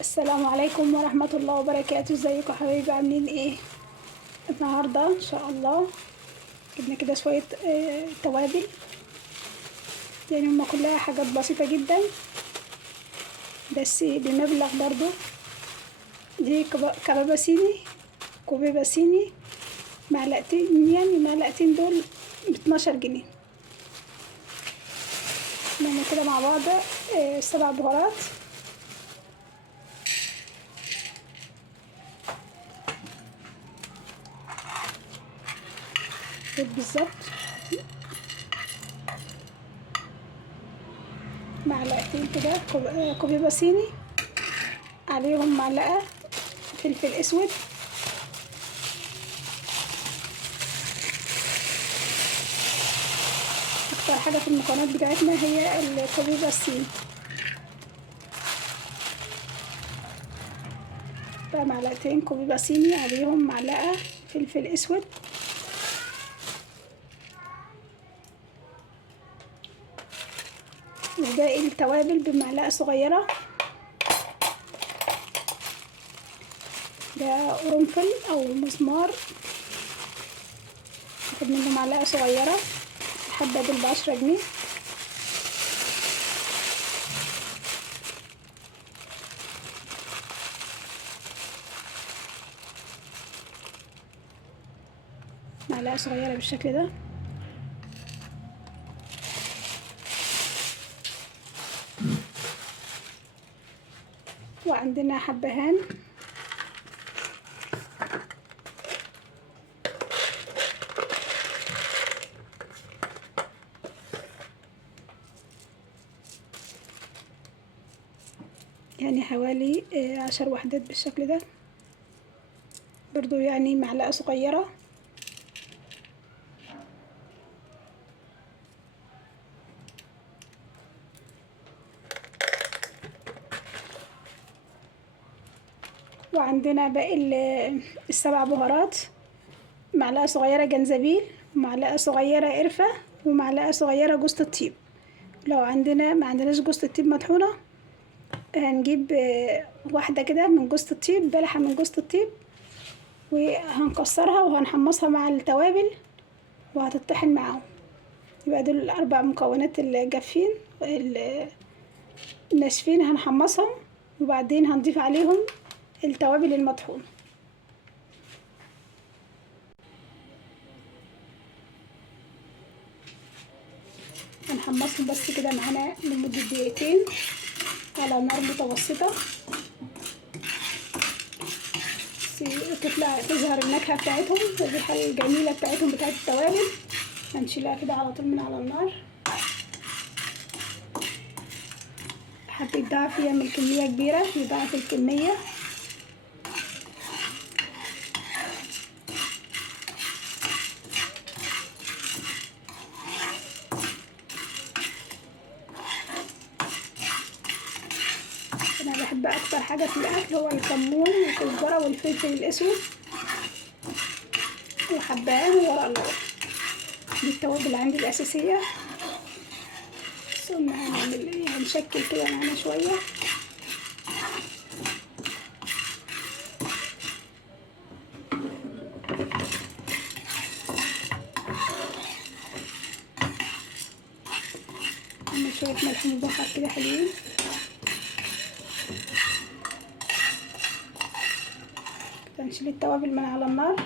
السلام عليكم ورحمة الله وبركاته. ازيكم حبايبي؟ عاملين ايه النهاردة؟ ان شاء الله جبنا كده شوية توابل، يعني هما كلها حاجات بسيطة جدا بس بمبلغ برضو. دي كبابة صيني، كوبيبة صيني، معلقتين، يعني معلقتين دول ب12 جنيه. نعمل كده مع بعض 7 بهارات. دول بالظبط معلقتين كده كوبيبة صيني، عليهم معلقة فلفل اسود، اكتر حاجة في المكونات بتاعتنا هي الكوبيبة الصيني. بقى معلقتين كوبيبة صيني عليهم معلقة فلفل اسود، وباقي التوابل بمعلقة صغيرة. ده قرنفل او مسمار، هاخد منه معلقة صغيرة. الحبة دول ب10 جنيه. معلقة صغيرة بالشكل ده. وعندنا حبهان، يعني حوالي 10 وحدات بالشكل ده، برضو يعني معلقة صغيرة. وعندنا باقي ال7 بهارات: معلقة صغيرة جنزبيل، ومعلقة صغيرة قرفة، ومعلقة صغيرة جوز الطيب. لو ما عندناش جوز الطيب مطحونة، هنجيب واحدة كده من جوز الطيب، بلحة من جوز الطيب، وهنكسرها وهنحمصها مع التوابل وهتطحن معاهم. يبقى دول الأربع مكونات الجافين الناشفين، هنحمصهم وبعدين هنضيف عليهم التوابل المطحونة. هنحمصهم بس كده معانا لمدة دقيقتين على نار متوسطة، تظهر النكهة بتاعتهم، الريحة الجميلة بتاعتهم بتاعت التوابل. هنشيلها كده على طول من على النار. حد يضاعف يعمل كمية كبيرة يضاعف الكمية. انا بحب اكتر حاجة في الاكل هو الكمون والكزبرة والفلفل الاسود وحبهان وورق اللورا. دي التوابل عندي الاساسية. ثم هنعمل ايه، هنشكل كده معانا شوية. نعمل شوية ملح مبخر كده حلوين. هنشيل التوابل من على النار.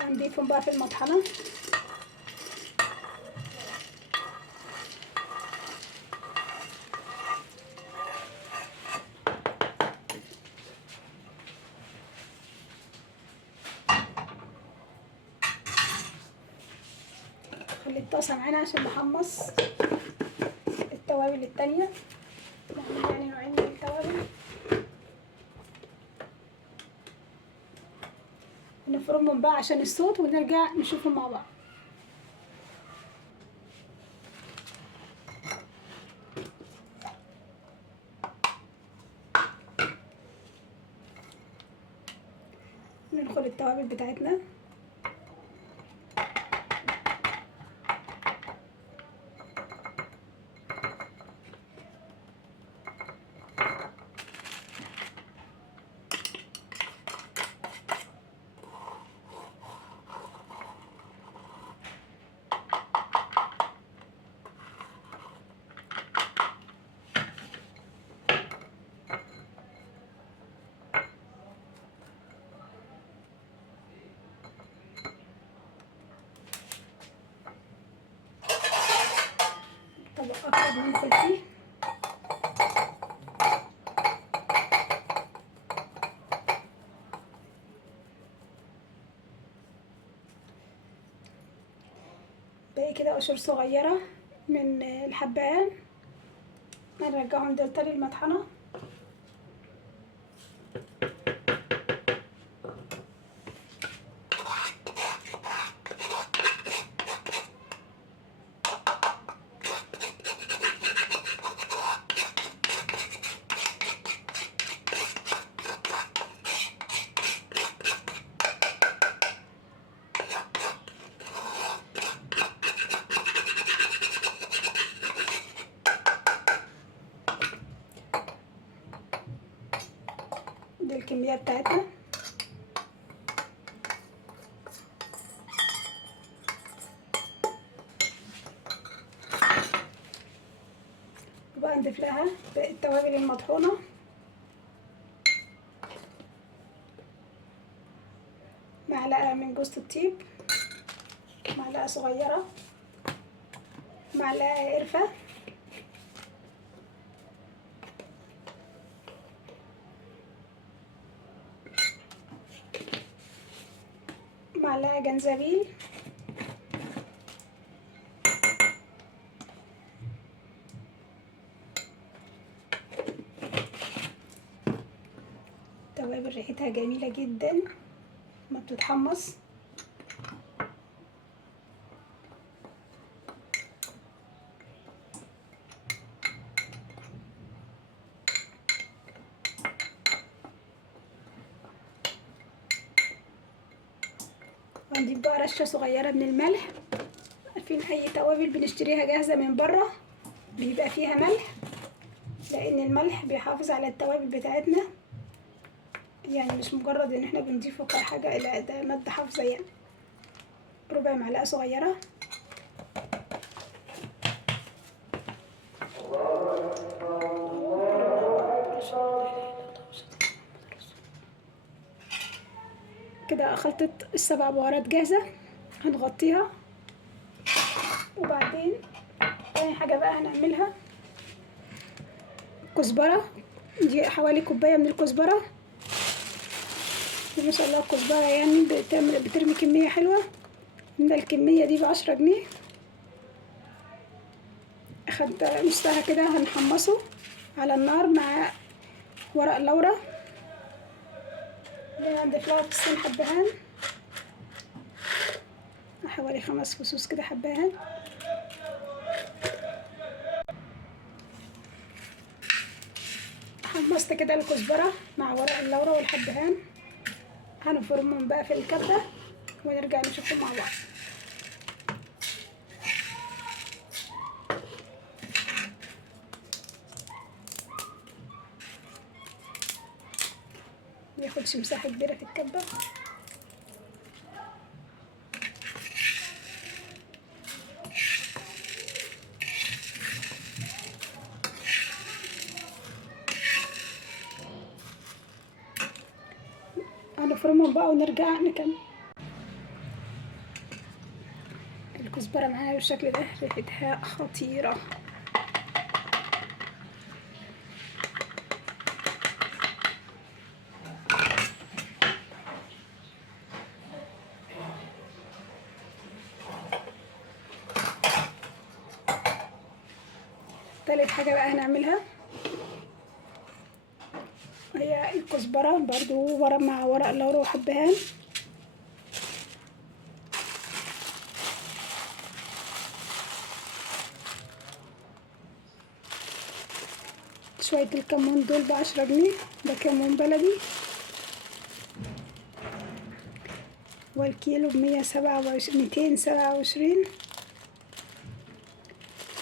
هنضيفهم بقى في المطحنة. خلي الطاسة معانا عشان نحمص التوابل التانية. نعمل يعني نوعين من التوابل ونفرمهم بقى عشان الصوت، ونرجع نشوفهم مع بعض. ندخل التوابل بتاعتنا. اكتر من فلفل. باقي كده قشور صغيرة من الحبهان، هنرجعهم دلتا للمطحنة. دي الكمية بتاعتنا. وبقى نضيف لها باقي التوابل المطحونة، معلقة من جوز الطيب، معلقة صغيرة، معلقة قرفة، معلقة جنزبيل، توابل ريحتها جميلة جدا ما بتتحمص. وهنضيف بقى رشة صغيرة من الملح. عارفين اي توابل بنشتريها جاهزة من بره بيبقى فيها ملح، لان الملح بيحافظ على التوابل بتاعتنا، يعني مش مجرد ان احنا بنضيفه كحاجة، لا ده مادة حافظة يعني. ربع معلقة صغيرة. كده خلطة السبع بهارات جاهزة، هنغطيها. وبعدين تاني حاجة بقى هنعملها كزبرة. دي حوالي كوباية من الكزبرة، وما شاء الله الكزبرة يعني بترمي كمية حلوة. من الكمية دي ب10 جنيه. اخد نصها كده، هنحمصه على النار مع ورق لورا. هنضيف لها فصين حبهان، حوالي 5 فصوص كده حبهان. حمصت كده الكزبرة مع ورق اللورا والحبهان، هنفرمهم بقى في الكبة ونرجع نشوفهم مع بعض. مياخدش مساحة كبيرة في الكبة. هنفرمهم بقى ونرجع نكمل. الكزبرة معايا بالشكل ده، ريحتها خطيرة. تالت حاجة بقى هنعملها هي الكزبرة برضو مع ورق لورا وحبهان. شوية الكمون دول ب10 جنيه، ده كمون بلدي، والكيلو ب227،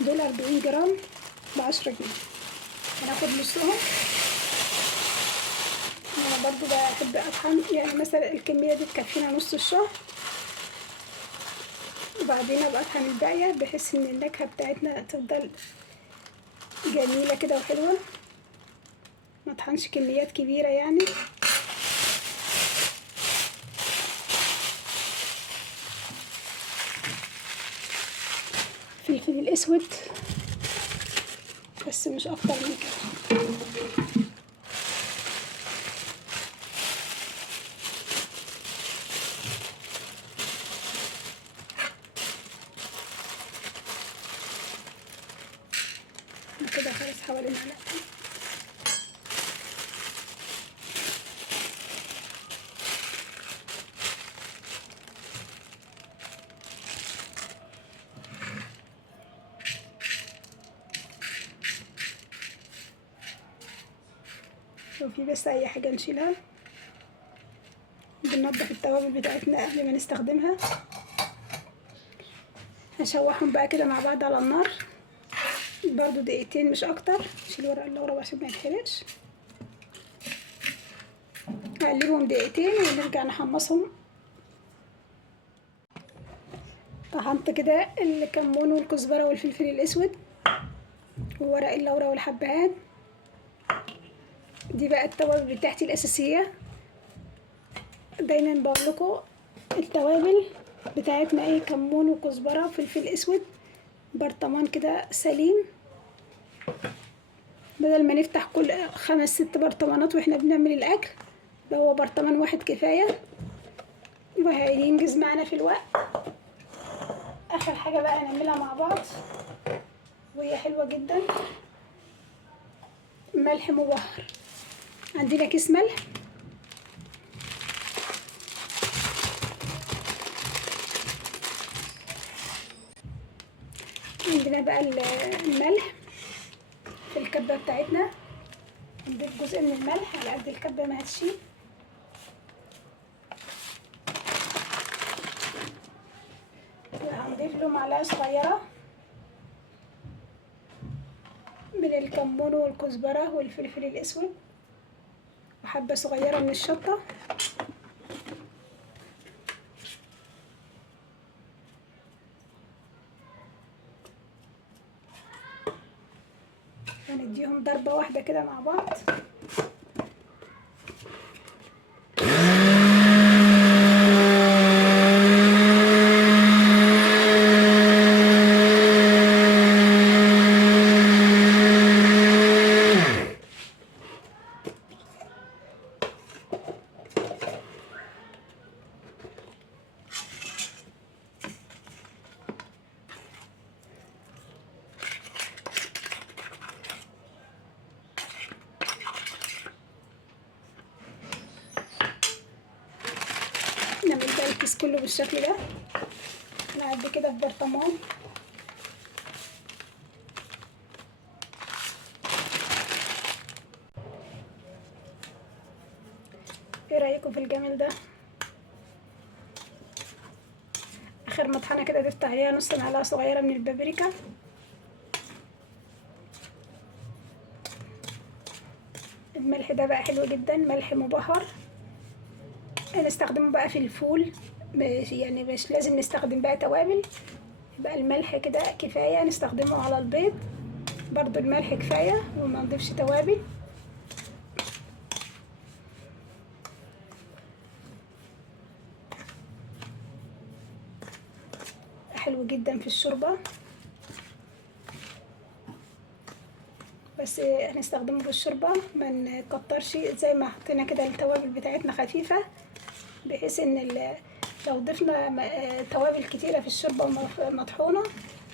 دول 40 جرام ب10 جنيه. هناخد نصهم. انا برضو بحب اطحن، يعني مثلا الكمية دي تكفينا نص الشهر، وبعدين ابقى اطحن الباقية بحيث ان النكهة بتاعتنا تفضل جميلة كده وحلوة، ما اطحنش كميات كبيرة يعني. الفلفل الاسود بس مش اكتر من كده. كده خلاص حوالي معلقتين. لو في بس اي حاجة نشيلها. بننضف التوابل بتاعتنا قبل ما نستخدمها. هشوحهم بقى كده مع بعض على النار برضو دقيقتين مش اكتر. نشيل ورق اللورا عشان ما يتحرقش. هقلبهم دقيقتين ونرجع نحمصهم. طحنت كده الكمون والكزبرة والفلفل الاسود وورق اللورا والحبهان. دي بقى التوابل بتاعتي الاساسيه. دايما بقول لكم التوابل بتاعتنا ايه: كمون وكزبره وفلفل اسود، برطمان كده سليم، بدل ما نفتح كل 5-6 برطمانات واحنا بنعمل الاكل. ده هو برطمان واحد كفايه وهينجز معانا في الوقت. اخر حاجه بقى نعملها مع بعض وهي حلوه جدا: ملح مبهر. عندنا كيس ملح، عندنا بقى الملح في الكبة بتاعتنا. نضيف جزء من الملح على قد الكبة ما هتشيل. هنضيف له معلقة صغيرة من الكمون والكزبرة والفلفل الاسود وحبة صغيرة من الشطة. هنديهم ضربة واحدة كده مع بعض. نعمل بقى الكيس كله بالشكل ده. نعبي كده في برطمان. ايه رايكم في الجمال ده؟ اخر مطحنه كده ضفت عليها نص معلقه صغيره من البابريكا. الملح ده بقى حلو جدا، ملح مبهر. هنستخدمه بقى في الفول، يعني مش لازم نستخدم بقى توابل. يبقى الملح كده كفايه. نستخدمه على البيض برضو الملح كفايه وما نضيفش توابل. حلو جدا في الشوربه، بس هنستخدمه في الشوربه ما نكترش. زي ما حطينا كده التوابل بتاعتنا خفيفه، بحيث ان لو ضفنا توابل كتيره في الشوربه مطحونه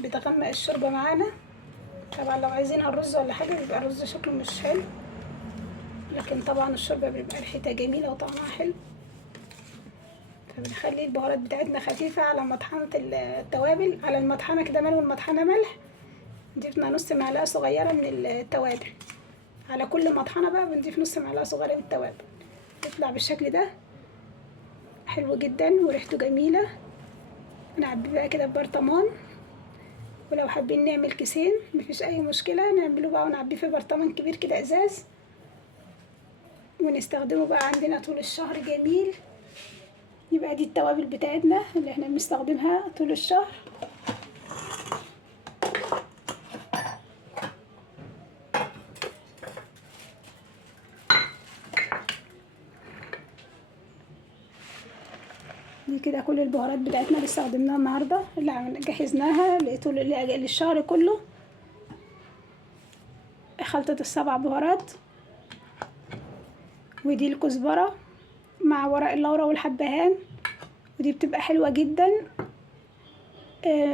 بتغمق الشوربه معانا. طبعا لو عايزينها الرز ولا حاجه بيبقى الرز شكله مش حلو، لكن طبعا الشوربه بيبقى ريحتها جميله وطعمها حلو. فبنخلي البهارات بتاعتنا خفيفه على مطحنه التوابل. على المطحنه كده ملو المطحنه ملح، ضفنا نص معلقه صغيره من التوابل. على كل مطحنه بقى بنضيف نص معلقه صغيره من التوابل. يطلع بالشكل ده حلو جدا وريحته جميله. نعبي بقى كده في برطمان، ولو حابين نعمل كيسين مفيش اي مشكله نعمله بقى ونعبيه في برطمان كبير كده ازاز ونستخدمه بقى عندنا طول الشهر جميل. يبقى دي التوابل بتاعتنا اللي احنا بنستخدمها طول الشهر. دي كده كل البهارات بتاعتنا اللي استخدمناها النهارده، اللي جهزناها للشهر كله. خلطة السبع بهارات، ودي الكزبرة مع ورق اللورا والحبهان، ودي بتبقى حلوة جدا.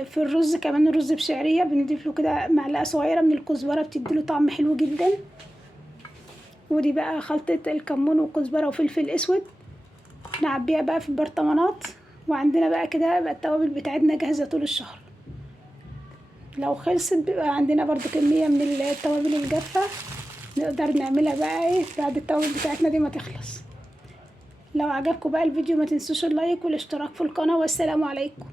في الرز كمان، الرز بشعرية بنضيف له كده معلقة صغيرة من الكزبرة، بتديله طعم حلو جدا. ودي بقى خلطة الكمون والكزبرة وفلفل اسود، نعبيها بقى في البرطمانات، وعندنا بقى كده بقى التوابل بتاعتنا جاهزة طول الشهر. لو خلصت بيبقى عندنا برضو كمية من التوابل الجافة، نقدر نعملها بقى ايه بعد التوابل بتاعتنا دي ما تخلص. لو عجبكم بقى الفيديو ما تنسوش اللايك والاشتراك في القناة، والسلام عليكم.